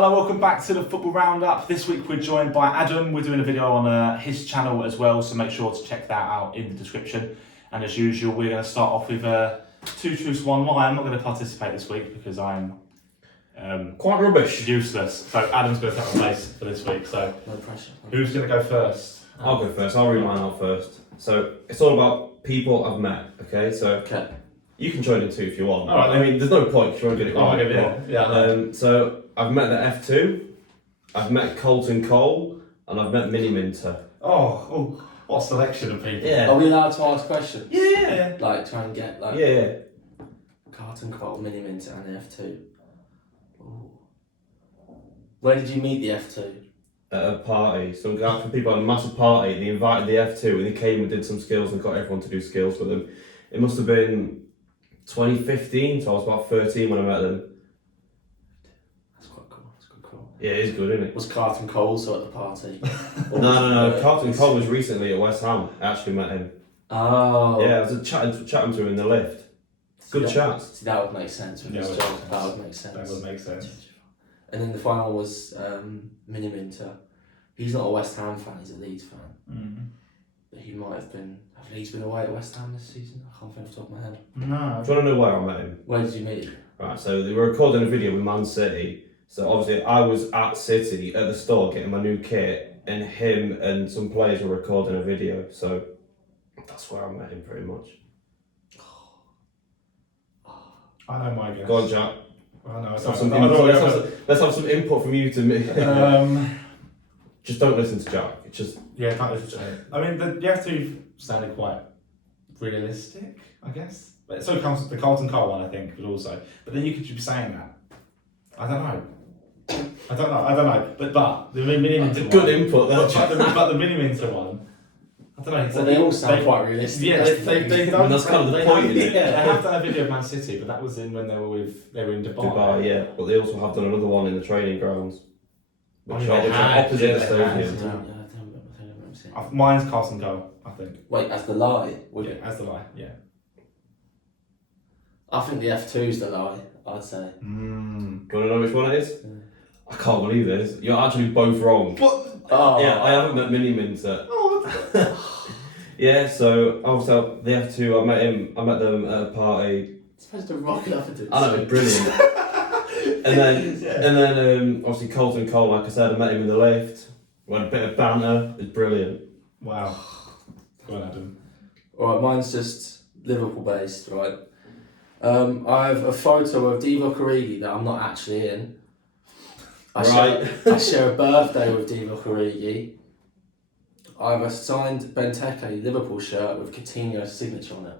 Hello, welcome back to the Football Roundup. This week we're joined by Adam. We're doing a video on his channel as well, so make sure to check that out in the description. And as usual, we're going to start off with two truths, one lie. I'm not going to participate this week because I'm quite rubbish. Useless. So Adam's going to take my place for this week. So no pressure. Who's going to go first? I'll go first. I'll read mine out first. So it's all about people I've met. Okay, so you can join in too if you want. All right, I mean, there's no point because you're already doing it. Oh, okay, yeah. So I've met the F2, I've met Colton Cole, and I've met Mini Minter. Oh, what a selection of people. Yeah. Are we allowed to ask questions? Yeah. Like try and get like Carlton Cole, Mini Minter and the F2. Ooh. Where did you meet the F2? At a party. Some people had a massive party. They invited the F2 and they came and did some skills and got everyone to do skills with them. It must have been 2015, so I was about 13 when I met them. That's quite cool. That's quite cool. Yeah, it is good, isn't it? Was Carlton Cole also at the party? No. Carlton Cole was recently at West Ham. I actually met him. Oh. Yeah, I was chatting to him in the lift. Good chat. See, that would make sense with this job. That would make sense. That would make sense. And then the final was Mini Minter. He's not a West Ham fan, he's a Leeds fan. Mm-hmm. But he might have been. Have Leeds been away at West Ham this season? I can't think off the top of my head. No. Do you want to know where I met him? Where did you meet him? Right, so they were recording a video with Man City. So obviously I was at City at the store getting my new kit, and him and some players were recording a video. So that's where I met him pretty much. I know my guess. Go on, Jack. I know. Let's have some input from you to me. Just don't listen to Jack. It's just can't listen to it. I mean, the F2 sounded quite realistic, I guess. But so comes the Carlton Cole one, I think, but also. But then you could be saying that. I don't know. But the Mini Minter one. good input there. But the Mini Minter one. I don't know. Well, they all sound quite realistic. Yeah, they don't. That's kind of the point, isn't it? Yeah, they have done a video of Man City, but that was when they were in Dubai. Dubai, yeah. But they also have done another one in the training grounds. Which Oh, are they had, opposite the yeah, they stadium. I don't remember seeing it. Mine's Carlton Cole, I think. Wait, as the lie? Yeah, as the lie, yeah. I think the F2's the lie, I'd say. Do you want to know which one it is? Yeah. I can't believe this. You're actually both wrong. What? Oh, Yeah, I haven't met Mini Minter. Oh, Yeah, so obviously the F2, I met them at a party. it's supposed to rock it up into it. I know, brilliant. and then obviously Colton Cole, like I said, I met him in the lift. We had a bit of banter. It's brilliant. wow. Go on, Adam. Alright, mine's just Liverpool based, right? I have a photo of Divock Origi that I'm not actually in. I share a birthday with Divock Origi. I have a signed Benteke Liverpool shirt with Coutinho's signature on it.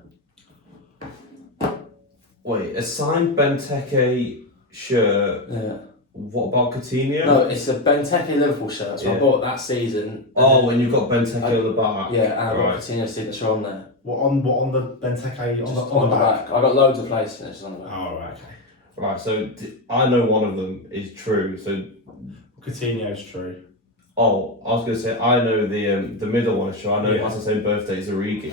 Wait, a signed Benteke shirt. Yeah. What about Coutinho? No, it's a Benteke Liverpool shirt. So I Yeah. bought that season. Oh, and you've got Benteke on the back. Yeah, and I got Right. Coutinho's signature on there. What on the Benteke Just on the back. I got loads of players' signatures on the back. Oh, right, okay. Right, so I know one of them is true. So, Coutinho's true. I was going to say I know the middle one is true. I know it Yeah. has the same birthday as Origi.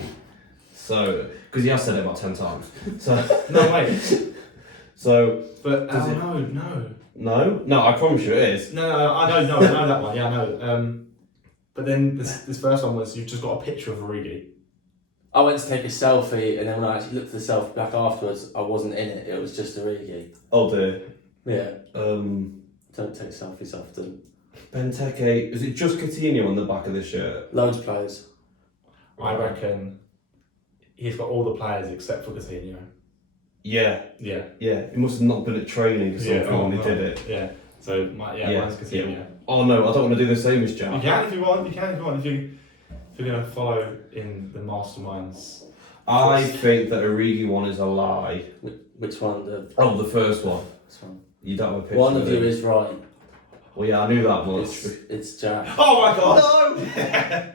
So, because he has said it about 10 times. So, No, wait. so But, Does it- no. I promise you it is. No, I know that one. Yeah, I know. But then this first one was you've just got a picture of Origi. I went to take a selfie, and then when I actually looked at the selfie back afterwards, I wasn't in it. It was just Origi. Oh dear. Yeah. Um, Don't take selfies often. Benteke, is it just Coutinho on the back of the shirt? Loads of players. I reckon he's got all the players except for Coutinho. Yeah. Yeah. Yeah, he must have not been at training or something when they did it. Yeah. So mine's Coutinho. Yeah. Oh no, I don't want to do the same as You Jack. can if you want. If you're gonna follow in the masterminds. I think that Origi one is a lie. Which one? The first one. this one. You don't have a picture. One of you him. is right. Well, yeah, I knew that much. It's Jack. Oh my god!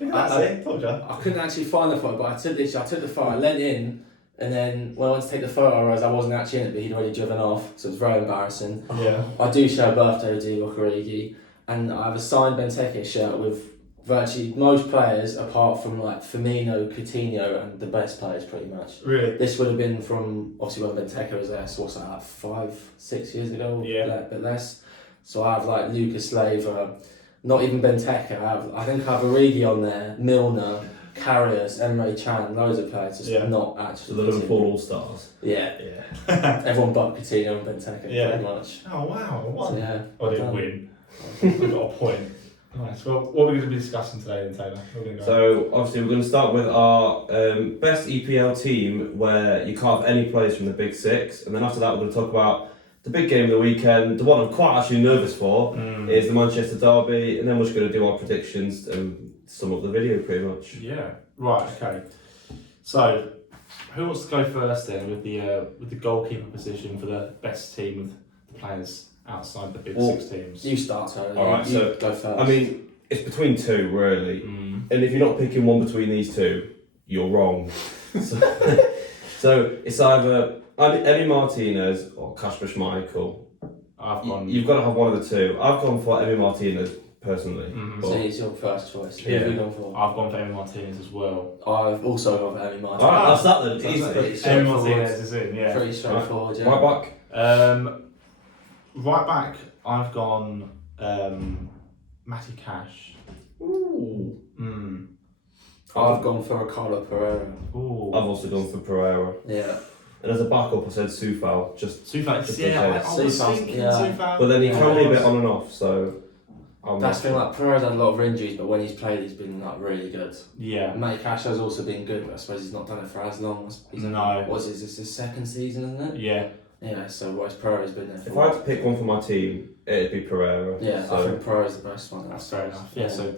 No! Told you. I couldn't actually find the photo, but I took the photo, I leant in, and then when I went to take the photo, I realised I wasn't actually in it, but he'd already driven off, so it was very embarrassing. Yeah. I do share a birthday with Divock Origi, and I have a signed Benteke shirt with virtually most players apart from like Firmino, Coutinho, and the best players pretty much. Really? This would have been from obviously when Benteke was there, so what's that, like 5-6 years ago? Yeah. A bit less. So I have like Lucas Leiva, not even Benteke. I think I have Origi on there, Milner, Karius, Emre Can, loads of players, just not So actually. the Liverpool All-Stars. Yeah. Yeah. Everyone but Coutinho and Benteke, pretty much. Oh wow, what? So, yeah. I didn't win. I got a point. Nice. Well, what are we going to be discussing today then, Taylor? So obviously we're going to start with our best EPL team where you can't have any players from the big six, and then after that we're going to talk about the big game of the weekend, the one I'm quite actually nervous for, is the Manchester derby, and then we're just going to do our predictions and sum up the video pretty much. Yeah. Right. Okay. So, who wants to go first then with the goalkeeper position for the best team with the players outside the big six teams? You start, Tony. Alright, you so, go first. I mean, it's between two really, and if you're not picking one between these two, you're wrong. So it's either Emi Martinez or Kasper Schmeichel. You've got to have one of the two. I've gone for Emi Martinez personally. So it's your first choice. Who Yeah. have you gone for? I've gone for Emi Martinez as well. I've also gone for Emi Martinez. Alright, that's that then. Pretty Easy. Emi straightforward. Martinez is in, yeah. Pretty straightforward, yeah. Right back. Right back, I've gone Matty Cash. Ooh. I've gone for Ricardo Pereira. Ooh. I've also gone for Pereira. Yeah. And as a backup, I said Soufal. Just Soufal, just yeah, in I case. was Soufal's- thinking yeah. Soufal. But then he can be a bit Yeah. on and off, so. That's the thing, like, Pereira's had a lot of injuries, but when he's played, he's been like really good. Yeah. Matty Cash has also been good, but I suppose he's not done it for as long. He's No. What's this? It's his second season, isn't it? Yeah. Yeah, so whereas Pereira's been there for If I had to pick one for my team, it'd be Pereira. Yeah, so. I think Pereira's the best one. That's fair enough. Yeah, so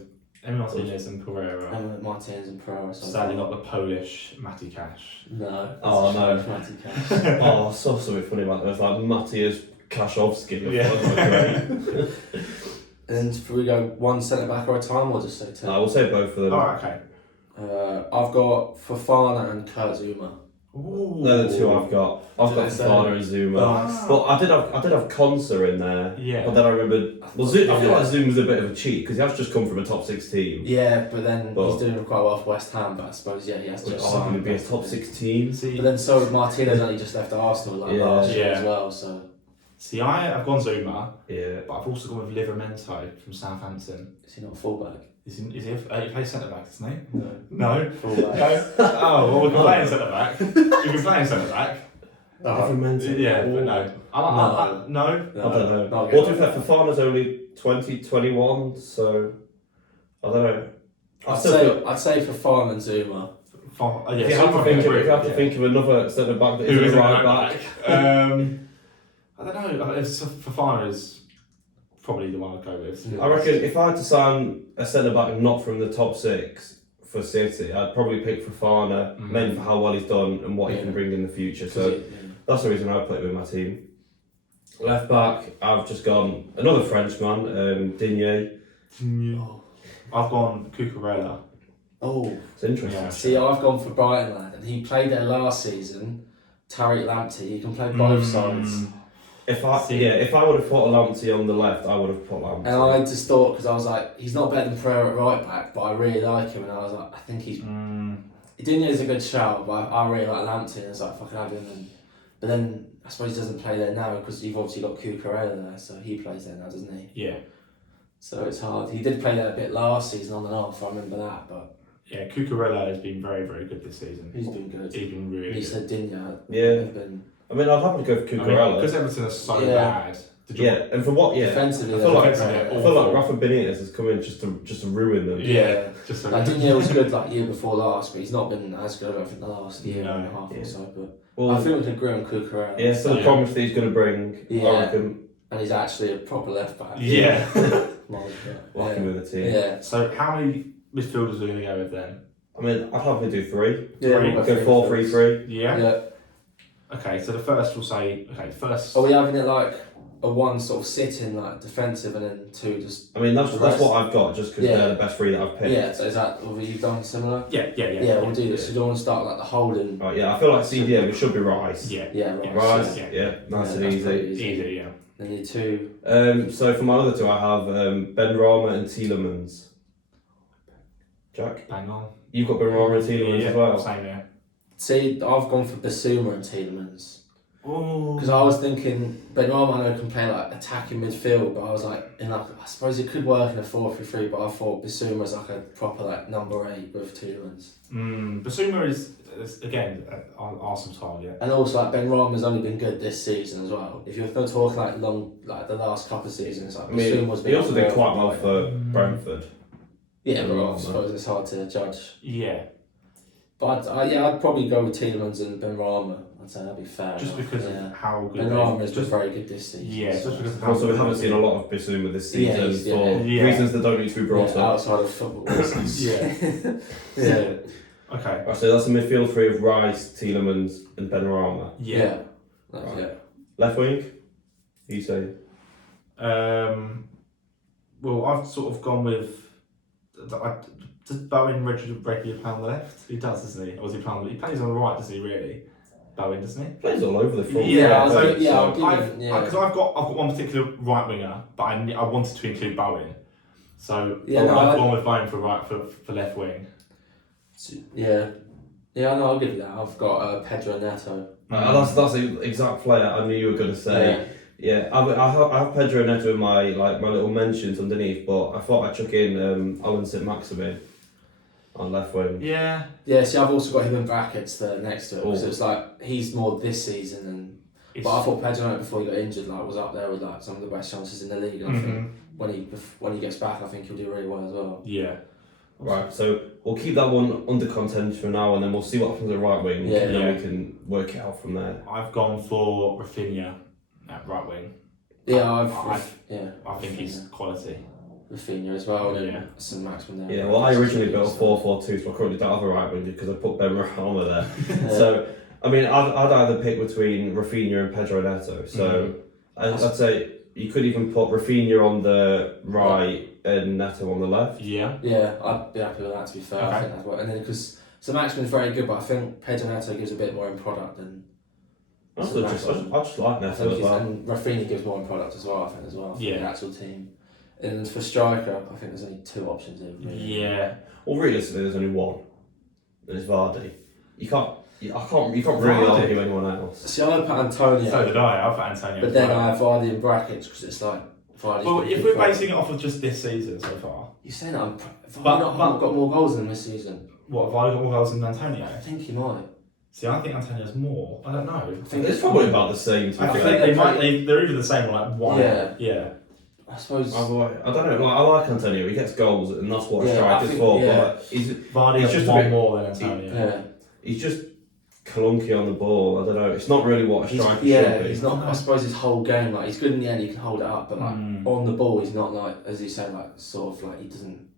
Emi Martinez and Pereira. And Martinez and Pereira. So Sadly not the Polish Matty Cash. No. Oh, no. Matty Cash. Oh, I saw something funny about that. It was like Matthias Kaszowski. Yeah. Great. And if we go one centre back at a time, or just say two? No, we'll say both of them. Alright, okay. I've got Fofana and Kurt Zuma. Ooh. They're the two I've got. I've got Did I say- Fofana and Zuma. Nice. But I did have Konsa in there. Yeah. But then I remembered. Well, I feel like Zuma's a bit of a cheat because he has just come from a top 6 team. Yeah, but then But- he's doing quite well for West Ham. But I suppose he has Which just are signed. going to be a top 6 team. See, But then so did Martinez only just left Arsenal like Yeah. last year Yeah. as well. So I've gone Zuma, Yeah. but I've also gone with Livramento from Southampton. is he not a fullback? Is he he plays centre back, doesn't he? No. No. Fullback. No. Oh, well, we can play him centre back. We can play him centre back. Yeah, but no. No. I don't know. Not Well, good. to be fair, Fofana's only 21, so I don't know. I'd say Fofana and Zuma. If you have to think of another centre back that Who isn't is a it right right back. back? I don't know. Fofana is probably the one I'd go with. I reckon if I had to sign a centre back not from the top 6 for City, I'd probably pick Fofana, mainly for how well he's done and what he can bring in the future. So that's the reason I put him with my team. Left back, I've just gone another Frenchman, Digne. I've gone Cucurella. Oh, It's interesting. Yeah. see, I've gone for Brighton lad, and he played there last season. Tariq Lamptey, he can play both sides. If I would have put a Lamptey on the left, I would have put Lamptey. And I just thought, because I was like, he's not better than Pereira at right back, but I really like him, and I was like, I think he's. Digne is a good shout, but I really like Lamptey, and I was like, fucking have him. But then I suppose he doesn't play there now because you've obviously got Cucurella there, so he plays there now, doesn't he? Yeah. So it's hard. He did play there a bit last season on and off, I remember that, but Yeah, Cucurella has been very, very good this season. he's been good. He's been really He good. said Digne Yeah. have been I mean, I'd happily go for Cucurella. Because Everton are so Yeah. bad. And for what? Yeah, defensively. I feel like they're defensively, great. I feel like Rafa Benitez has come in just to ruin them. Yeah, just so Like Digne was good like year before last, but he's not been as good I think the last year and a half or so. But Well, I think we can agree on Cucurella. yeah, so the promise that he's going to bring, Yeah. I reckon, And he's actually a proper left back. Yeah. lock him with the team. Yeah. So how many midfielders are we going to go with then? I mean, I'd happily do 3. Yeah, Three. we'll Go 4-3-3. Yeah. Yeah. Okay, so the first we'll say first. Are we having it like a one sort of sitting like defensive and then 2 just I mean, that's The rest- what I've got, just because Yeah. they're the best 3 that I've picked. yeah, so is that have you done similar? Yeah. Yeah, we'll do this. So do you want to start like the holding? Right, yeah, I feel like CDM, it should be Rice. Yeah. Yeah, right. Rice, Yeah. yeah, nice Yeah, and that's easy. pretty easy. Easy, yeah. Then you 2. So for my other 2, I have Ben Rama and Tielemans. Jack, Bang on. you've got Ben Rama and Tielemans yeah, as well. Same, yeah. See, I've gone for Basuma and Tielemans. Because I was thinking Benrahma can play like attacking midfield, but I was like, I suppose it could work in a 4-3-3, but I thought Bissouma's like a proper like number 8 with Tielemans. Basuma is again an Arsenal target. And also like Benrahma's only been good this season as well. If you're going to talk like the last couple of seasons, like Bissouma's been. He also did quite well for Brentford. Yeah, but I suppose it's hard to judge. Yeah. But I'd probably go with Tielemans and Benrahma. I'd say that'd be fair. Just because of how good Benrahma has been very good this season. Yeah, just because of how Also, we haven't seen a lot of Bissouma this season for Yeah. reasons that don't need to be brought up. Outside of football. Yeah. Yeah. Okay. Right, so that's a midfield three of Rice, Tielemans, and Benrahma. Yeah. That's it. Left wing? You say? Well, I've sort of gone with. Does Bowen regularly play on the left? He does, doesn't he? Or does he play on the? He plays on the right, doesn't he? Really, Bowen, doesn't he? Plays all over the front. Yeah, so, I'll give I've him, yeah. because I've got one particular right winger, but I wanted to include Bowen, so Yeah, no, I've gone with Bowen for left wing. Yeah. Yeah, no, I'll give you that. I've got Pedro Neto. That's the exact player I knew you were going to say. Yeah, I have Pedro Neto in my little mentions underneath, but I thought I'd chuck in Alan St-Maximin on left wing. Yeah. Yeah, see, I've also got him in brackets there next to it, because it's like he's more this season, and but I thought Pedro Neto before he got injured was up there with like some of the best chances in the league. And I think when he gets back, I think he'll do really well as well. Yeah. Right, so we'll keep that one under contention for now, and then we'll see what happens at right wing, and then we can work it out from there. I've gone for Rafinha at right wing. Yeah, I think he's quality. Rafinha as well, and then St-Maximin there. Yeah, well, I originally built 4-4-2, so I currently don't have a right wing because I put Benrahma there. So, I mean, I'd either pick between Rafinha and Pedro Neto. So, I'd say you could even put Rafinha on the right and Neto on the left. Yeah. Yeah, I'd be happy with that, to be fair. Okay. I think that's what, and then because St-Maximin's very good, but I think Pedro Neto gives a bit more in product than. I just like Neto as well. And Rafinha gives more in product as well, I think, for the actual team. And for striker, I think there's only 2 options here. Really. Yeah. Well, realistically, there's only one. And it's Vardy. You can't really argue anyone else. See, I put Antonio. So did I. I put Antonio. But then I have Vardy in brackets because it's like Vardy's. Well, if we're basing it off of just this season so far. You're saying that Vardy not got more goals than this season. What, have I got more goals than Antonio? I think he might. See, I think Antonio's more. I don't know. I think it's probably about the same. I think they're either the same or like one. Yeah. I suppose. I don't know. I like Antonio. He gets goals, and that's what a striker's for. But Vardy just one more than Antonio. He's just clunky on the ball. I don't know. It's not really what a striker should be. He's not. I suppose his whole game, like he's good in the end, he can hold it up, but like on the ball, he's not like, as you say, like sort of like he doesn't.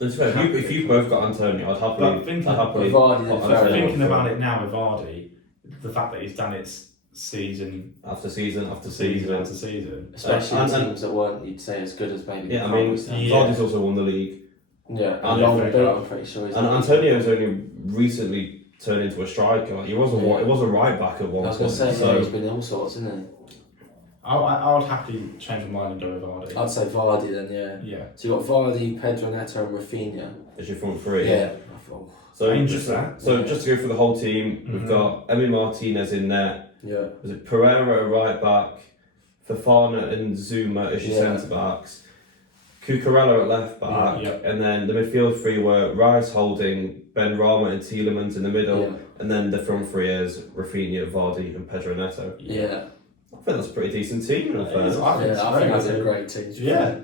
If you both got Antonio, I'd happily. Thinking about it now with Vardy, the fact that he's done it season after season after season, especially in teams that weren't, you'd say, as good as maybe. Yeah, I mean, Vardy's also won the league. Yeah, I'm pretty sure. And Antonio's only recently turned into a striker. Like, he was a right back at one point. I was going to say, he's been all sorts, isn't he? I would happily change my mind and go with Vardy. I'd say Vardy then, yeah. So you got Vardy, Pedro Neto, and Rafinha. As your front three. Yeah. So just to go through the whole team, we've got Emi Martinez in net. Yeah. Was it Pereira at right back, Fofana and Zuma as your centre backs, Cucurella at left back, and then the midfield three were Rice, Holding, Benrahma and Tielemans in the middle, and then the front three is Rafinha, Vardy, and Pedro Neto. Yeah. I think that's a pretty decent team. I think that's a great team. Yeah.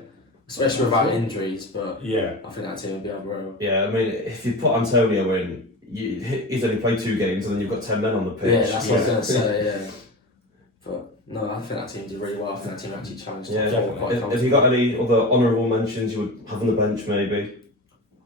Especially without injuries, but I think that team would be able to. Yeah, I mean, if you put Antonio in, he's only played 2 games, and then you've got 10 men on the pitch. Yeah, that's what I was going to say. Yeah, but no, I think that team did really well. I think that team actually challenged. Yeah. Have you got any other honourable mentions you would have on the bench, maybe?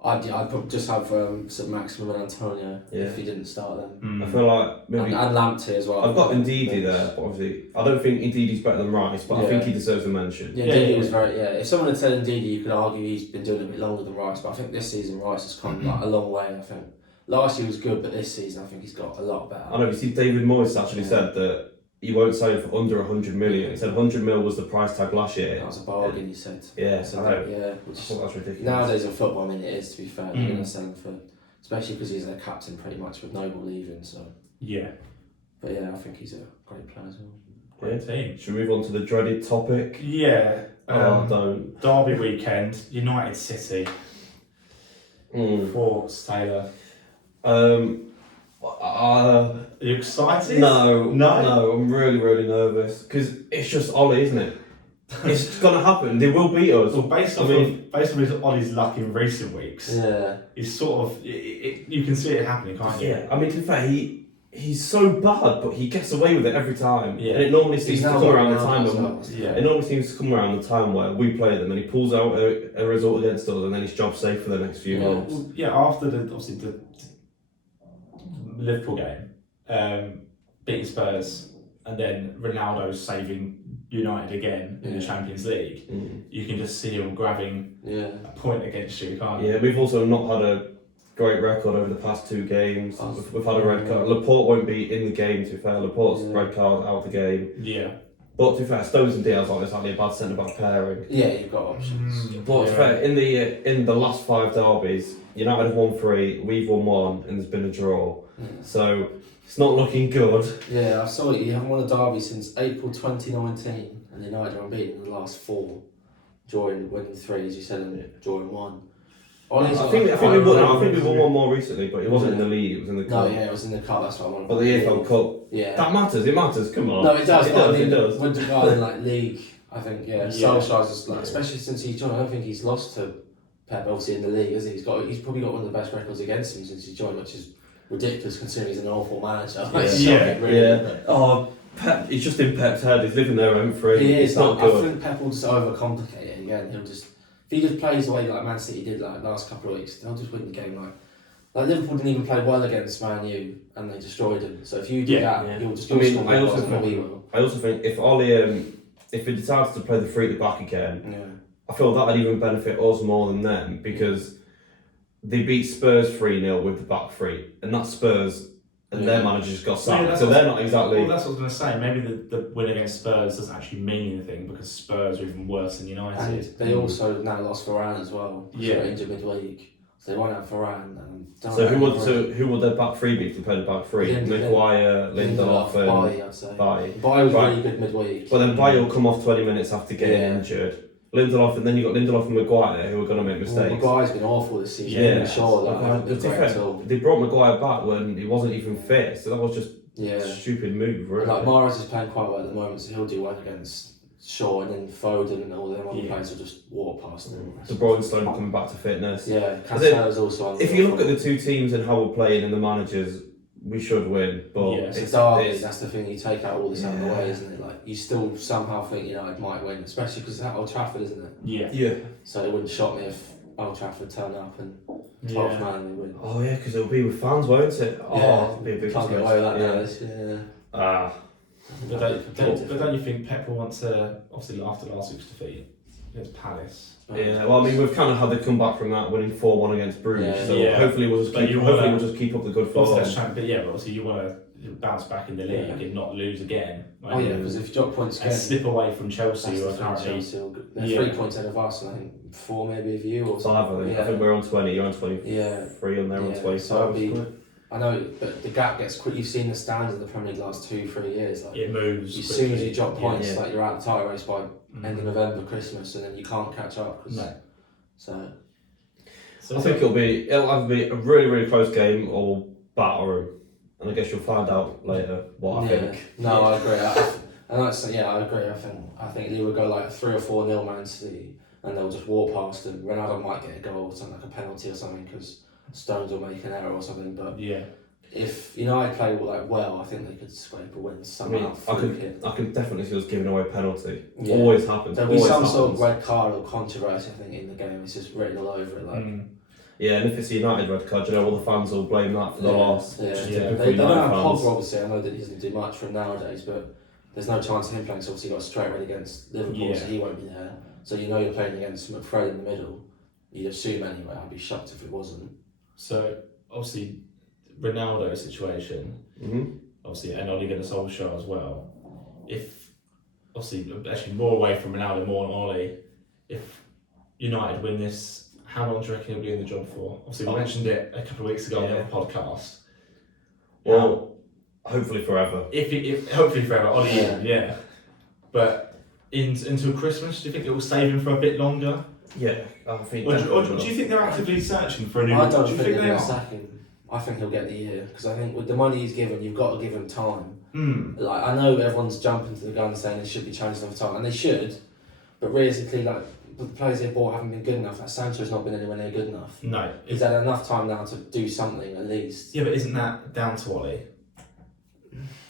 I'd just have St-Maximin and Antonio if he didn't start them. I feel like maybe and Lamptey as well. I've got Ndidi there, but obviously I don't think Ndidi's better than Rice, but I think he deserves a mention. Yeah, Ndidi was very. Yeah, if someone had said Ndidi, you could argue he's been doing it a bit longer than Rice, but I think this season Rice has come like a long way. I think last year was good, but this season I think he's got a lot better. I know. You see, David Moyes actually said that he won't sign for under 100 million. He said 100 mil was the price tag last year. That was a bargain, he said. Yeah, I thought that's ridiculous. Nowadays in football, I mean, it is, to be fair. They're going to sell him for, especially because he's their captain pretty much with Noble leaving. So yeah, But yeah, I think he's a great player as well. Great team. Should we move on to the dreaded topic? Yeah. Don't. Derby weekend, United City. Thoughts, Taylor? Are you excited? No, I'm really, really nervous because it's just Ollie, isn't it? It's gonna happen. They will beat us. Well, based on Ollie's luck in recent weeks, he's sort of you can see it happening, can't you? Yeah, I mean, to be fair, he's so bad, but he gets away with it every time. Yeah. And it normally seems to come around the time Yeah. It normally seems to come around the time where we play them, and he pulls out a result against us, and then his job's safe for the next few months. Well, yeah, after the Liverpool game, beating Spurs, and then Ronaldo saving United again in the Champions League, you can just see him grabbing a point against you, can't you? Yeah, we've also not had a great record over the past 2 games. We've had a red card. Laporte won't be in the game, to be fair. Laporte's red card out of the game. Yeah. But to be fair, Stones and Diaz aren't exactly a bad centre-back pairing. Yeah, you've got options. But to be fair, in the last 5 derbies, United have won 3, we've won 1, and there's been a draw. So it's not looking good. Yeah, I saw it. You haven't won a derby since April 2019, and United are unbeaten in the last 4, winning 3, as you said, and drawing 1. I think we won 1 more recently, but it wasn't in the league. It was in the cup. No, yeah, it was in the cup. That's what I wanted. But the EFL Cup. Yeah. That matters. It matters. Come on. No, it does. It does. When regarding like league, I think Solskjaer's just like, especially since he's joined. I don't think he's lost to Pep obviously in the league, has he? He's probably got one of the best records against him since he joined, which is ridiculous considering he's an awful manager. Pep. He's just in Pep's head. He's living there rent free. He is. It's not good. I think Pep will just overcomplicate it again. He'll just, if he just plays the way like Man City did like last couple of weeks, they'll just win the game. Like Liverpool didn't even play well against Man U and they destroyed him. So if you do that, he'll just. I also think if Ollie, if he decides to play the 3 at the back again, I feel that'd even benefit us more than them because they beat Spurs 3-0 with the back 3, and that's Spurs. And their manager just got sacked, so they're not exactly. Well, that's what I was going to say. Maybe the win against Spurs doesn't actually mean anything because Spurs are even worse than United. And they also now lost Varane as well. Yeah, got injured midweek, so they won't have Varane. So who would their back 3 be if they played the back 3? Maguire, Lindelof, and Bailly, I'd say. Bailly. Bailly was really good midweek. But then Bailly will come off 20 minutes after getting injured. Lindelof, and then you got Lindelof and Maguire who are going to make mistakes. Maguire's been awful this season. Yeah, sure. They brought Maguire back when he wasn't even fit, so that was just a stupid move, really. Like Mahrez is playing quite well at the moment, so he'll do well against Shaw, and then Foden and all them other players will just walk past them. De Bruyne's slowly coming back to fitness. Yeah, Cancelo's also on. If you look at the 2 teams and how we're playing and the managers, we should win. But it's derby. That's the thing. You take out all this out of the way, isn't it? Like you still somehow think United might win, especially because it's at Old Trafford, isn't it? Yeah. So it wouldn't shock me if Old Trafford turn up and 12 man they win. Oh yeah, because it'll be with fans, won't it? Oh, it'll be a big. Can't get away with that now. But don't you think Pep will want to, obviously after last week's defeat against Palace? Yeah, well, I mean, we've kind of had the comeback from that, winning 4-1 against Bruges. Hopefully we'll just keep up the good form. But obviously you want to bounce back in the league and not lose again. Because if you drop points again, slip away from Chelsea, they're 3 points ahead of us, and I think 4 maybe of you or 5. I think we're on 20. You're on 23, and they're on 25. So I know, but the gap gets quick. You've seen the stands of the Premier League last 2-3 years. Like, it moves. As soon as you drop points, like you're out of the title race by end of November, Christmas, and then you can't catch up. So I think it'll either be a really, really close game or we'll batter them. And I guess you'll find out later what I think. No, I agree. I agree. I think they would go like 3 or 4-0 Man City, and they'll just walk past them. Ronaldo might get a goal or something, like a penalty or something, because Stones will make an error or something. But if United play well, I think they could scrape a win somehow. I can definitely see us giving away a penalty. Yeah. Always happens. There'll be some sort of red card or controversy, I think, in the game. It's just written all over it. Yeah, and if it's a United red card, all the fans will blame that for the loss. Yeah. They don't have Pogba, obviously. I know that he doesn't do much for him nowadays, but there's no chance of him playing, so obviously he got a straight red against Liverpool, so he won't be there. So you're playing against McFred in the middle. You'd assume anyway. I'd be shocked if it wasn't. So, obviously, Ronaldo situation, obviously, and Ole Gunnar Solskjaer as well. If, obviously, actually more away from Ronaldo, more on Ole, if United win this, how long do you reckon he'll be in the job for? Obviously, we mentioned it a couple of weeks ago on the podcast. Well, Hopefully forever. If hopefully forever, Ollie, Yeah. yeah. But until Christmas, do you think it will save him for a bit longer? Yeah, I think. Or do definitely you think they're actively searching for a new? I don't do you think they're they going to are? sack him. I think he'll get the year because I think with the money he's given, you've got to give him time. Like I know everyone's jumping to the gun saying they should be challenging for time, and they should, but realistically, like the players they bought haven't been good enough. Like Sancho's not been anywhere near good enough. No. He's had enough time now to do something at least. Yeah, but isn't that down to Ollie?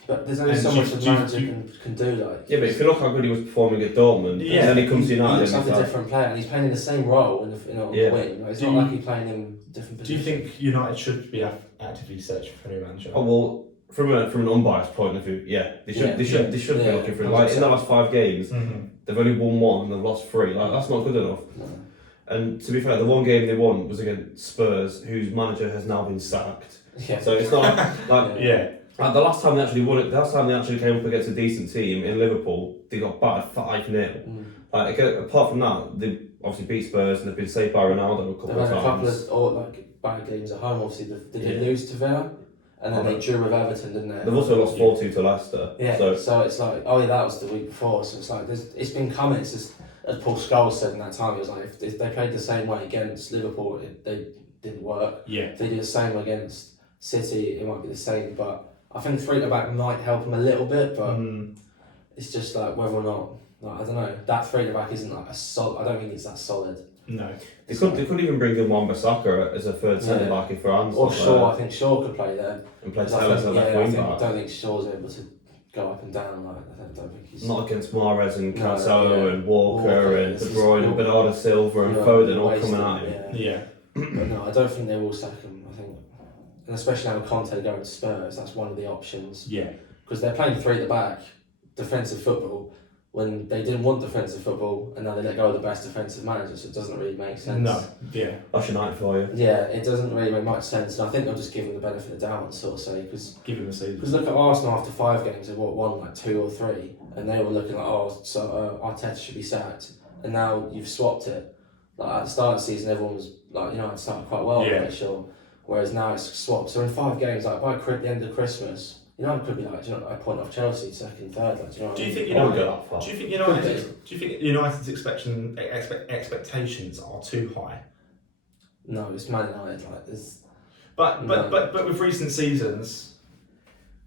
But there's only And so do- much a do you- manager do you- can do. Like Yeah, but if you look how good he was performing at Dortmund, Yeah. and then he comes to he United, looks and like he's a like, different player, and he's playing in the same role in a Yeah. wing. Like, it's Do not you- like he's playing in different Do you positions. think United should be actively searching for a new manager? oh well. From an unbiased point of view, yeah, they should Yeah. they should be Yeah. looking for it. Like in the last 5 games, Mm-hmm. they've only won 1 and they've lost 3. Like that's not good enough. No. And to be fair, the one game they won was against Spurs, whose manager has now been sacked. Yeah. So it's not like Yeah. the last time they actually won it. The last time they actually came up against a decent team in Liverpool, they got battered 5-0. Like apart from that, they obviously beat Spurs and they've been saved by Ronaldo a couple They've of had a couple times. of bad games at home. Obviously, they did Yeah. lose to Villa, and then they drew with Everton, didn't they? They've also lost 4-2 to Leicester. Yeah. So So it's like, oh yeah, that was the week before. So it's like, it's been coming. It's just as Paul Scholes said in that time, it was like if they played the same way against Liverpool, they didn't work. Yeah. If they do the same against City, it might be the same. But I think 3 at the back might help them a little bit, but it's just like whether or not. Like, I don't know. That 3 at the back isn't like a solid. I don't think it's that solid. No. they could even bring in Wan-Bissaka as a third centre back if France Or Shaw. I think Shaw could play there. and play 'Cause I Telles as a think- left yeah, I wing think- back. don't think Shaw's able to go up and down. Like I don't think he's. Not against Mahrez and No, Cancelo yeah. and Walker Walker, and this De is Bruyne and Walker. Bernardo Silva and Yeah, Foden all wasted, coming at him. Yeah. Yeah. But no, I don't think they will sack him. I think, and especially now with Conte going to Spurs, that's one of the options Yeah. because they're playing 3 at the back, defensive football. When they didn't want defensive football, and now they let go of the best defensive manager, so it doesn't really make sense. No. Yeah. That's United for you. Yeah, it doesn't really make much sense, and I think they'll just give him the benefit of the doubt and sort of say because. Give him a season. Because look at Arsenal after 5 games, they won like 2 or 3, and they were looking like, oh, so Arteta should be sacked, and now you've swapped it. Like at the start of the season, everyone was like, it started quite well, Yeah. I'm pretty sure. Whereas now it's swapped. So in 5 games, like by the end of Christmas, United could be like, a point off Chelsea, second, third. Like, do you know what Do I you mean? think I won't United? go that far. Do you think Could United's expectations are too high? No, it's Man United. Like there's. But No. with recent seasons,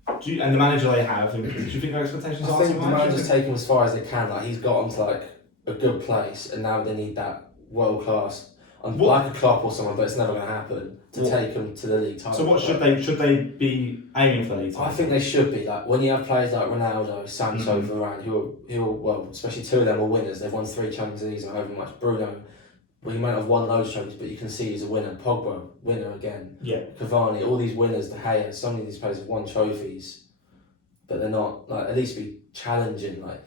and the manager they have, do you think their expectations I are think too the high? manager's taken as far as they can. Like he's got them to like a good place, and now they need that world class, like a Klopp or someone. But it's never going to happen to take them to the league title. So what should they be aiming for the league title? I think they should be like when you have players like Ronaldo, Sancho, Mm-hmm. Varane, who are well, especially 2 of them are winners. They've won 3 Champions Leagues and however much. Bruno, well, he might have won loads of trophies, but you can see he's a winner. Pogba, winner again. Yeah. Cavani, all these winners. De Gea, so many of these players have won trophies, but they're not like at least be challenging. Like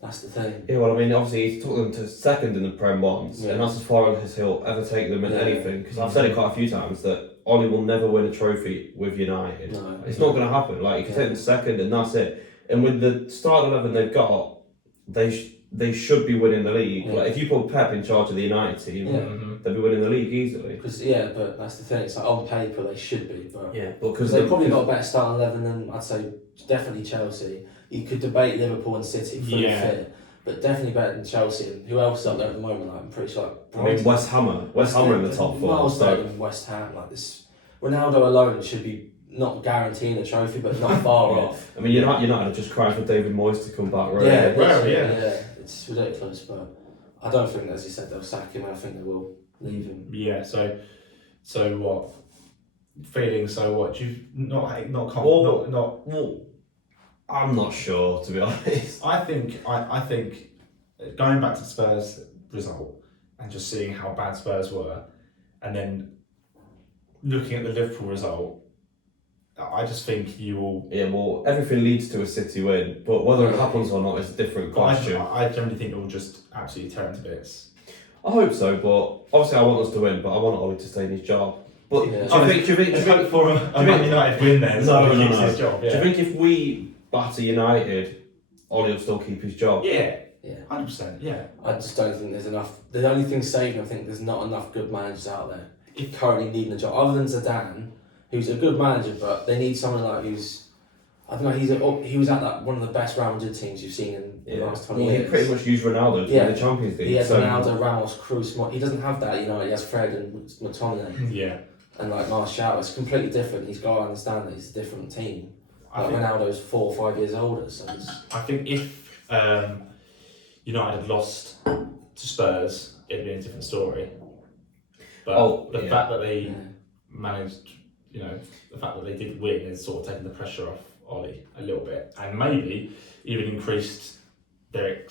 that's the thing. Yeah, well, I mean, obviously he took them to second in the Prem once, Yeah. and that's as far as he'll ever take them in Yeah. anything. Because I've said it quite a few times that Ollie will never win a trophy with United. No. It's not going to happen. Like, you can Yeah. take them second, and that's it. And with the start 11 they've got, they should be winning the league. Yeah. Like, if you put Pep in charge of the United team, Yeah. they'll be winning the league easily. Because but that's the thing. It's like on paper they should be, but Yeah, because they've probably got a better starting 11 than I'd say definitely Chelsea. You could debate Liverpool and City fully fit, but definitely better than Chelsea. And who else is up there at the moment? Like, I'm pretty sure. Like, I mean, West Ham in the top 4. Miles So. better than West Ham. Like this, Ronaldo alone should be not guaranteeing a trophy, but not far Yeah. off. I mean, United are just crying for David Moyes to come back, right? Yeah, Well, yeah, it's ridiculous. But I don't think, as you said, they'll sack him. I think they will leave him. Yeah. So what? Feeling so what? Do you not Well, I'm not sure, to be honest. I think going back to Spurs result and just seeing how bad Spurs were, and then looking at the Liverpool result, I just think you will. Yeah, well, everything leads to a City win, but whether it happens or not is a different question. I generally think it will just absolutely tear into bits. I hope so, but obviously I want us to win, but I want Ollie to stay in his job. But Yeah. do you think Let's hope for a Man United win then. So No, he no, keeps no. his job. Do you Yeah. think if we batter United, Ollie will still keep his job? Yeah. Yeah. 100%. Yeah. I just don't think there's enough. The only thing saving, I think, there's not enough good managers out there currently needing a job. Other than Zidane, who's a good manager, but they need someone like who's, I don't know. He was at that one of the best Real Madrid teams you've seen in the last 20 years. He pretty much used Ronaldo to win the Champions League. He has Ronaldo, Ramos, Kroos. He doesn't have that. He has Fred and McTominay. Yeah. And like Martial, it's completely different. He's got to understand that it's a different team. Like Ronaldo's 4 or 5 years older, so I think if United had lost to Spurs, it'd be a different story. But the fact that they managed, the fact that they did win has sort of taken the pressure off Ollie a little bit, and maybe even increased their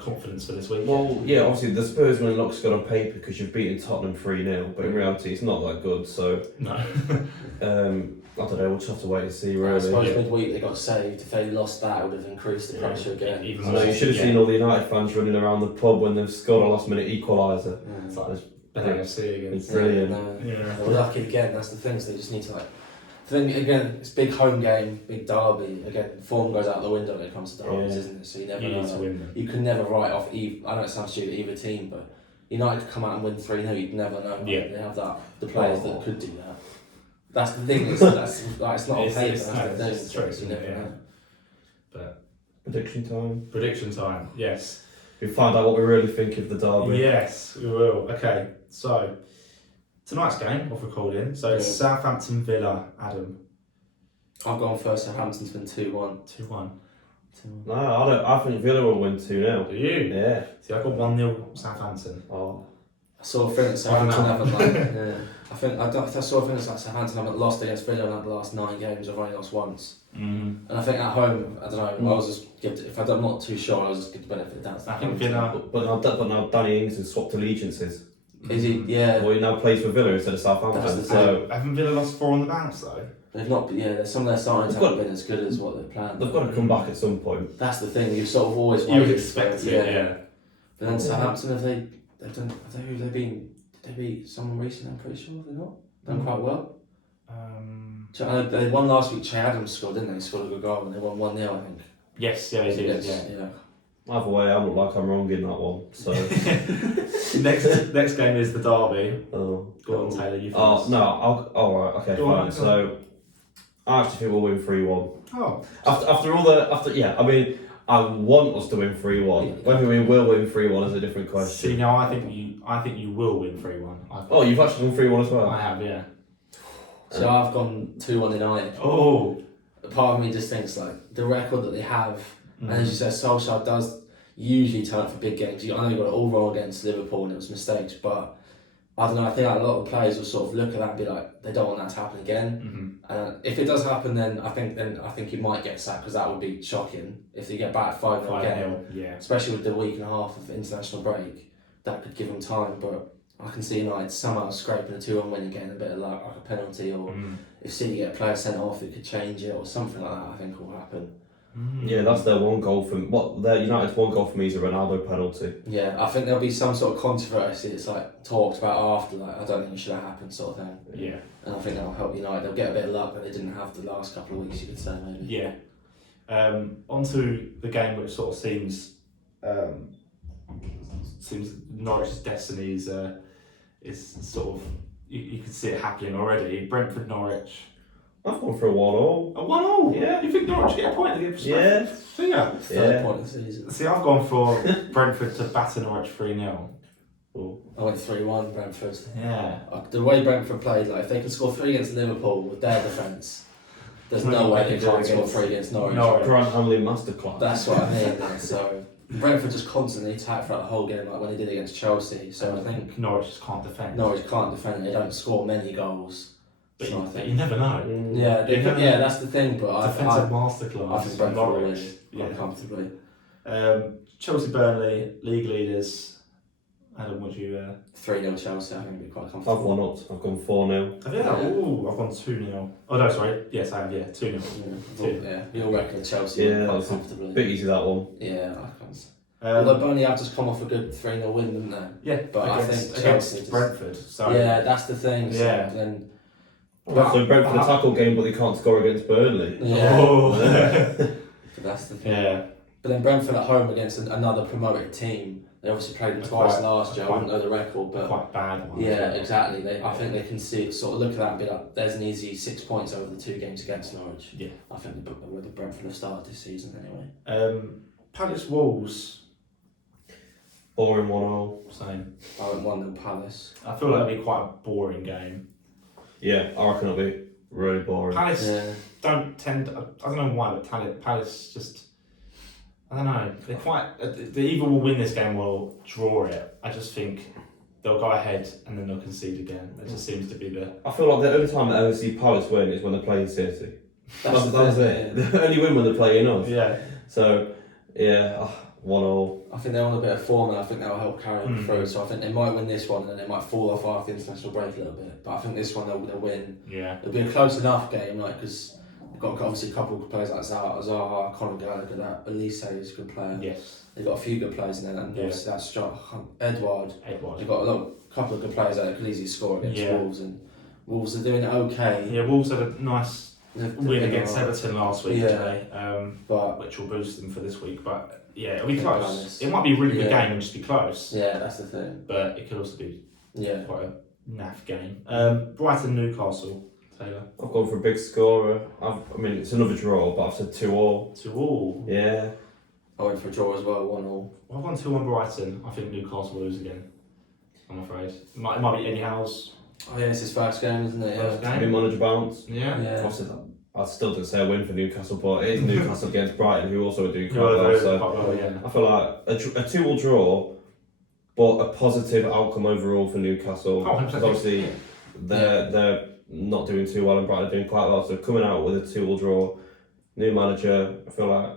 confidence for this week. Well, yeah, obviously the Spurs win looks good on paper because you've beaten Tottenham 3-0, but in reality it's not that good. So no. I don't know. We'll just have to wait and see. Really. I suppose midweek they got saved. If they lost that, it would have increased the pressure again. Even I know, you should have seen all the United fans running around the pub when they've scored a last-minute equaliser. Yeah. It's like NFC again. It's brilliant. We're lucky again. That's the thing. So they just need to again, it's big home game, big derby. Again, form goes out the window when it comes to derbies, isn't it? So you never need to know. win them. You can never write off. I know it sounds stupid, either team, but United could come out and win 3-0. You'd never know. Yeah. They have the players that could do that. That's the thing. It's not on paper. It's That's the true, thing. You never know. But Prediction time. Yes. We find out what we really think of the derby. Yes, we will. Okay, so tonight's game of recording. So it's Southampton Villa. Adam. I've gone first. Southampton's been 2-1. 2-1. No, I don't. I think Villa will win 2-0. Do you? Yeah. See, I got 1-0 Southampton. Oh. I saw a thing that Southampton haven't I saw a thing that Southampton haven't lost against Villa in the last 9 games. I've only lost once. Mm. And I think at home, I don't know. I was just if I'm not too sure, I was just give the benefit of the doubt. I think Villa. But now Danny Ings has swapped allegiances. Is he? Yeah. Well, he now plays for Villa instead of Southampton. That's the So Haven't Villa lost 4 on the bounce though? They've not. Some of their signings haven't been as good as what they planned. they've got to come back at some point. That's the thing. You've sort of always You would waited expect for it, yeah. But then Southampton, they've done. I don't know who they've been. Did they beat someone recently? I'm pretty sure they're not done quite well. They won last week. Che Adams scored, didn't they? He scored a good goal and they won 1-0, I think. Yes, yeah, they did. Yeah. Either way, I look like I'm wrong in that one. So next game is the derby. Oh, Go on, Taylor. You first. Oh no, all right, okay, Go fine. on. So I actually think we'll win 3-1. Oh. I want us to win 3-1. Whether we will win 3-1 is a different question. See, now I think you will win 3-1. Oh, you've actually won 3-1 as well. I have, yeah. So I've gone 2-1 United. Oh. Part of me just thinks the record that they have, and as you said, Solskjaer does usually turn up for big games. I know he got it all wrong against Liverpool and it was mistakes, but I don't know. I think a lot of players will sort of look at that and be like, they don't want that to happen again. If it does happen, then I think he might get sacked because that would be shocking if they get back 5-0 again. Yeah. Especially with the week and a half of international break, that could give him time. But I can see United somehow scraping a 2-1 win and getting a bit of luck, like a penalty, or if City get a player sent off, it could change it, or something like that. I think will happen. Yeah, that's their one goal for their United's one goal for me is a Ronaldo penalty. Yeah, I think there'll be some sort of controversy. It's talked about after, I don't think it should have happened, sort of thing. Yeah. And I think that'll help United. They'll get a bit of luck that they didn't have the last couple of weeks, you could say, maybe. Yeah. Onto the game which sort of seems Norwich's destiny is sort of you can see it happening already. Brentford Norwich. I've gone for a 1-1. A 1-1? Yeah. You think Norwich get a point against Yeah. So yeah. Third point of the season. See, I've gone for Brentford to batter Norwich 3-0. I went 3-1 Brentford. Yeah. The way Brentford played, if they can score 3 against Liverpool with their defence, there's no way they can't score 3 against Norwich. Grant Hanley masterclass. That's what I mean. So Brentford just constantly attack throughout the whole game, like when they did against Chelsea. So I think Norwich just can't defend. Norwich can't defend. They don't score many goals. But you never know. Yeah, that's the thing. But defensive masterclass. I think Brentford will win yeah. comfortably. Chelsea, Burnley, league leaders. Adam, would you? 3-0 Chelsea. I think it'd be quite comfortable. I've won up. I've gone 4-0. Have you? Yeah. Ooh, I've gone 2-0. Oh no, sorry. Yes, I have. Yeah, 2-0. Yeah, you all reckon Chelsea Yeah, quite that's comfortably. Bit easy that one. Yeah, I can't. Although Burnley have just come off a good 3-0 win, didn't they? Yeah, but against, I think Chelsea against Brentford. So yeah, that's the thing. So yeah. Then, So Brentford a tackle game, but they can't score against Burnley. Yeah. Oh. But that's the thing. Yeah. But then Brentford at home against another promoted team, They obviously played them They're twice quite- last year. I quite- wouldn't know the record, but quite bad one. yeah, exactly. I think they can sort of look at that and be like, there's an easy 6 points over the 2 games against Norwich. Yeah. I think the Brentford have started this season anyway. Palace Wolves, Boring 1-0. same. I went 1-0 Palace. I feel like it'll be quite a boring game. Yeah, I reckon it'll be really boring. Palace Yeah. don't tend. I don't know why, but Palace just. I don't know. They're quite. They either will win this game or draw it. I just think they'll go ahead and then they'll concede again. It just seems to be the. I feel like the only time I ever see Palace win is when they're playing City. That's it. Yeah. They only win when they're playing us. Yeah. So, yeah, 1-0. I think they're on a bit of form and I think that'll help carry them through. So I think they might win this one and then they might fall off after the international break a little bit. But I think this one they'll win. Yeah. It'll be a close enough game, like, because they've got obviously a couple of players like Zaha, Conor Gallagher, that Elise is a good player. Yes. They've got a few good players in there, and Yeah. obviously that's Edward. Edward. They've got a couple of good players that could easily score against Yeah. Wolves, and Wolves are doing it okay. Yeah, Wolves had a nice They've win been against alright. Everton last week, Yeah. today, But which will boost them for this week. But yeah, it'll be Yeah, close. Palace. It might be a really good Yeah. game and just be close, yeah, that's the thing. but it could also be Yeah. quite a naff game. Brighton Newcastle. Taylor. I've gone for a big scorer. I mean, it's another draw, but I've said 2-2. 2-2. Yeah. I went for a draw as well, 1-1. Well, I've gone 2-1 Brighton. I think Newcastle will lose again. I'm afraid. It might be Eddie Howe's Oh yeah, it's his first game, isn't it? first Yeah. game. Manager bounce. Yeah. Yeah. Obviously, I still didn't say a win for Newcastle, but it is Newcastle against Brighton, who also are doing quite Well, well. So quite well, yeah. I feel like a 2-2 draw, but a positive outcome overall for Newcastle. Oh, 100%. Because obviously they're not doing too well and Brighton are doing quite well. So coming out with a 2-2 draw, new manager, I feel like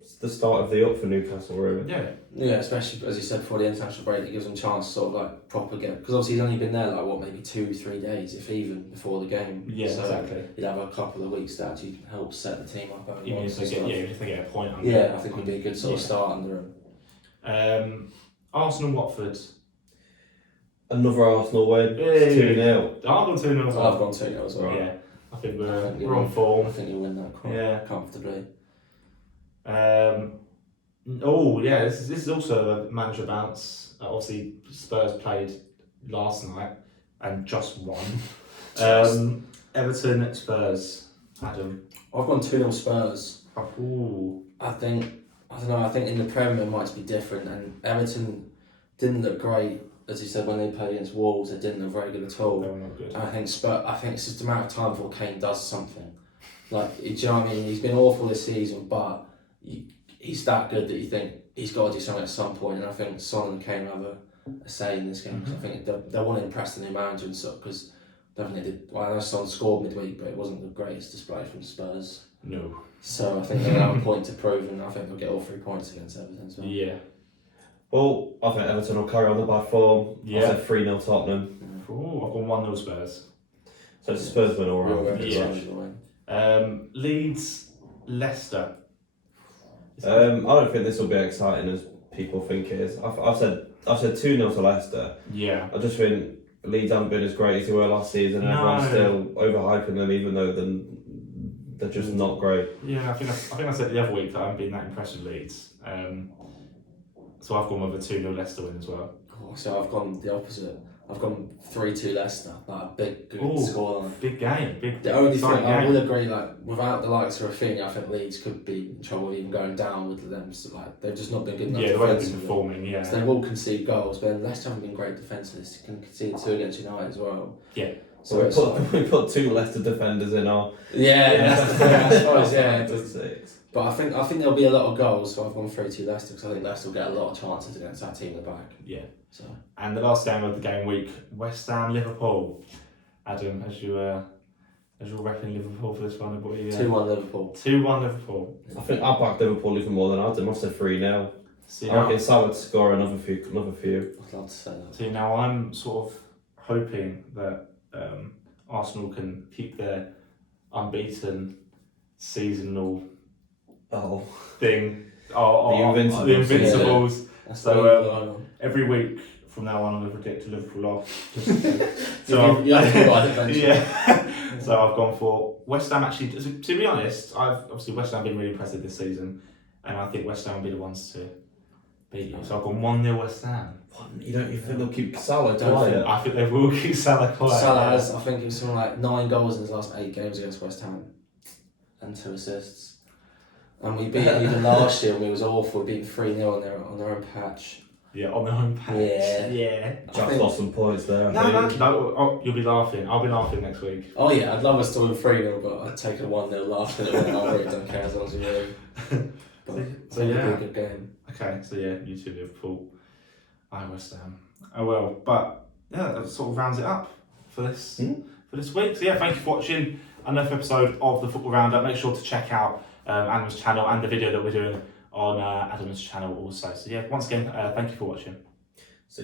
it's the start of the up for Newcastle, really. Yeah. Yeah, especially as you said before the international break, it gives them a chance to sort of like proper get, because obviously he's only been there like what, maybe 2-3 days, if even, before the game. Yeah, so exactly. he'd have a couple of weeks to actually help set the team up. Even if they get, if they get a point under. Yeah, I think it'd be a good sort of Yeah. start under him. Arsenal Watford. Another Arsenal win, Hey. 2-0. I've gone 2-0 as I've well. gone 2-0 as well. Yeah. I think I we're, think we're on form. I think you'll win that quite Yeah. comfortably. Oh yeah, this is also a manager bounce. Obviously, Spurs played last night and just won. Everton Spurs. Adam. I've gone 2-0 Spurs. Ooh. I don't know, I think in the Premier it might be different, and Everton didn't look great, as you said, when they played against Wolves. They didn't look very good at all. They were not good. And I think it's just a matter of time before Kane does something. Like, do you know what I mean? He's been awful this season, but he's that good that you think he's got to do something at some point. And I think Son and Kane have a say in this game, because I think they want to impress the new manager and stuff. Because definitely did. Well, I know Son scored midweek, but it wasn't the greatest display from Spurs. No. So I think they'll have a point to prove, and I think they'll get all 3 points against Everton. So. Yeah. Well, I think Everton will carry on the by form. Yeah. I said 3-0 Tottenham. Ooh, I've gone 1-0 Spurs. So Spurs win all Real round. Yeah. Everton win. Leeds Leicester. I don't think this will be exciting as people think it is. I've said 2-0 to Leicester. Yeah. I just think Leeds haven't been as great as they were last season. No. Everyone's still overhyping them, even though they're just not great. Yeah, I think I said the other week that I haven't been that impressed with Leeds. So I've gone with a 2-0 Leicester win as well. Oh, so I've gone the opposite. I've gone 3-2 Leicester. Like a big, good Ooh. scoreline. Big game. Big. The only thing exciting I game. will agree, like without the likes of Athene, I think Leeds could be in trouble even going down with them. So, like they've just not been good enough. Yeah, the way they've been defensively. performing. So Yeah. they will concede goals, but then Leicester haven't been great defensively. They can concede 2 against United as well. Yeah. So it's like, we put 2 Leicester defenders in our. yeah, that's the thing. I suppose. Yeah, it That's does. 6. But I think there'll be a lot of goals. So I've gone 3-2 Leicester, because I think Leicester will get a lot of chances against that team in the back. Yeah. So And the last game of the game week, West Ham Liverpool. Adam, as you reckon Liverpool for this one, boy. 2-1 Liverpool. 2-1 Liverpool. I think I backed Liverpool even more than Adam. I said 3-0. See I now, reckon Salah would score another few. I'd love to say that. see now, I'm sort of hoping that Arsenal can keep their unbeaten seasonal Oh. thing. The Invincibles. The Invincibles. That's So, the only one. Every week from now on, I'm going to predict a Liverpool off. So you have to go right eventually. Yeah. So I've gone for West Ham. Actually, to be honest, West Ham been really impressive this season, and I think West Ham will be the ones beat you. So I've gone 1-0 West Ham. You don't think they'll keep Salah Don't quiet? I think they will keep Salah quiet. Salah has, I think it was something like 9 goals in his last 8 games against West Ham, and 2 assists. And we beat even last year when we was awful. We beat 3-0 on their own patch. Yeah, on their own patch. Yeah. Jack's lost some points there. No, oh, you'll be laughing. I'll be laughing next week. Oh yeah, I'd love us to win 3-0, but I'd take a 1-0 laugh at it. I really don't care as long as you win. But So it'll yeah. be a good game. Okay, so yeah, you two Liverpool. I West Ham. Oh well, but yeah, that sort of rounds it up for this for this week. So yeah, thank you for watching another episode of the Football Roundup. Make sure to check out Adam's channel and the video that we're doing on Adam's channel also. So yeah, once again, thank you for watching.